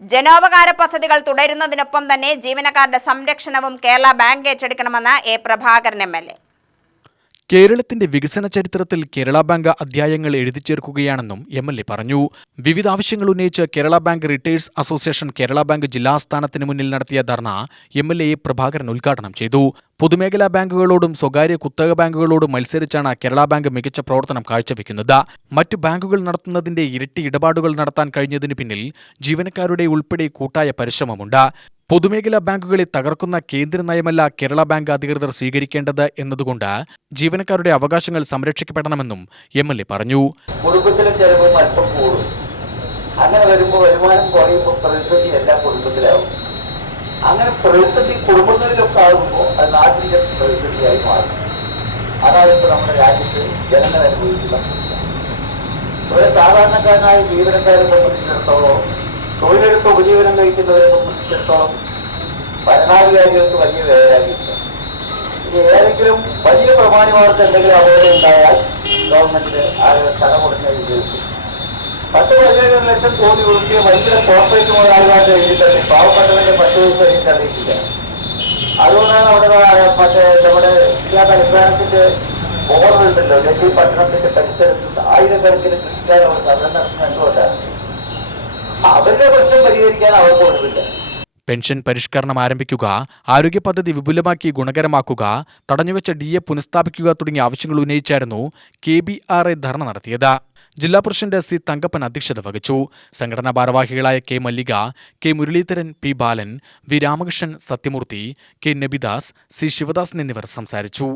ജനോപകാര പദ്ധതികൾ തുടരുന്നതിനൊപ്പം തന്നെ ജീവനക്കാരുടെ സംരക്ഷണവും കേരള ബാങ്ക് ഏറ്റെടുക്കണമെന്ന് എ. പ്രഭാകരൻ എം.എൽ.എ. കേരളത്തിന്റെ വികസന ചരിത്രത്തിൽ കേരള ബാങ്ക് അധ്യായങ്ങൾ എഴുതിച്ചേർക്കുകയാണെന്നും എം.എൽ.എ. പറഞ്ഞു. വിവിധ ആവശ്യങ്ങൾ ഉന്നയിച്ച് Kerala bank retires association Kerala bank ജില്ലാ ആസ്ഥാനത്തിന് മുന്നിൽ നടത്തിയ ധർണ എം.എൽ.എ. പ്രഭാകരൻ ഉദ്ഘാടനം ചെയ്തു. പൊതുമേഖലാ ബാങ്കുകളോടും സ്വകാര്യ കുത്തക ബാങ്കുകളോടും മത്സരിച്ചാണ് കേരള ബാങ്ക് മികച്ച പ്രവർത്തനം കാഴ്ചവെക്കുന്നത്. മറ്റു ബാങ്കുകൾ നടത്തുന്നതിന്റെ ഇരട്ടി ഇടപാടുകൾ നടത്താൻ കഴിഞ്ഞതിന് പിന്നിൽ ജീവനക്കാരുടെ ഉൾപ്പെടെ കൂട്ടായ പരിശ്രമമുണ്ട്. പൊതുമേഖലാ ബാങ്കുകളെ തകർക്കുന്ന കേന്ദ്ര നയമല്ല കേരള ബാങ്ക് അധികൃതർ സ്വീകരിക്കേണ്ടത് എന്നതുകൊണ്ട് ജീവനക്കാരുടെ അവകാശങ്ങൾ സംരക്ഷിക്കപ്പെടണമെന്നും എം.എൽ.എ. പറഞ്ഞു. കുടുംബത്തിലെ ചെലവും അല്പം കൂടും. അങ്ങനെ വരുമ്പോൾ വരുമാനം കുറയുമ്പോൾ പ്രതിസന്ധി എല്ലാ കുടുംബത്തിലാവും. അങ്ങനെ പ്രതിസന്ധി കുടുംബങ്ങളിലൊക്കെ ആകുമ്പോൾ അത് നാട്ടിലെ പ്രതിസന്ധിയായി മാറും. അതാണ് ഇപ്പോൾ നമ്മുടെ രാജ്യത്ത് ജനങ്ങൾ അനുഭവിക്കുന്ന പ്രശ്നം. ഒരു സാധാരണക്കാരനായ ജീവനക്കാരെ സംബന്ധിച്ചിടത്തോളം, തൊഴിലെടുത്ത് ഉപജീവനം കഴിക്കുന്നവരെ സംബന്ധിച്ചിടത്തോളം ഭരണാധികാരികൾക്ക് വലിയ വേദനയില്ല. ഇനി ഏതെങ്കിലും വലിയ പ്രമാണിമാർക്ക് എന്തെങ്കിലും അപകടം ഉണ്ടായാൽ ഗവൺമെന്റിന് ആ കടമുടങ്ങി ഉപയോഗിക്കും. 10-15 ലക്ഷം കോടി രൂപയെ വലിയ കോർപ്പറേറ്റ് മുതലാളിമാരുടെ എഴുതിത്തള്ളി, പാവപ്പെട്ടവന്റെ 10 ദിവസം എഴുതിത്തള്ളിയിട്ടില്ല. അതുകൊണ്ടാണ് അവിടെ മറ്റേ നമ്മുടെ തലസ്ഥാനത്തിന്റെ ബോർഡുണ്ടല്ലോ, ഡൽഹി പട്ടണത്തിന്റെ പരിസരത്ത് ആയിരക്കണക്കിന് കൃഷിക്കാരവിടെ സമരം നടത്തുന്ന എന്തുകൊണ്ടാണ്? അവരുടെ പ്രശ്നം പരിഹരിക്കാൻ അവർക്ക് ഒഴിവില്ല. പെൻഷൻ പരിഷ്കരണം ആരംഭിക്കുക, ആരോഗ്യ പദ്ധതി വിപുലമാക്കി ഗുണകരമാക്കുക, തടഞ്ഞുവെച്ച DA പുനഃസ്ഥാപിക്കുക തുടങ്ങിയ ആവശ്യങ്ങൾ ഉന്നയിച്ചായിരുന്നു KBRA ധർണ നടത്തിയത്. ജില്ലാ പ്രസിഡന്റ് C. തങ്കപ്പൻ അധ്യക്ഷത വഹിച്ചു. സംഘടനാ ഭാരവാഹികളായ K. മല്ലിക, K. മുരളീധരൻ, P. ബാലൻ, V. Ramakrishnan, Sathyamurthy, K. നബിദാസ്, C. Sivadasan എന്നിവർ സംസാരിച്ചു.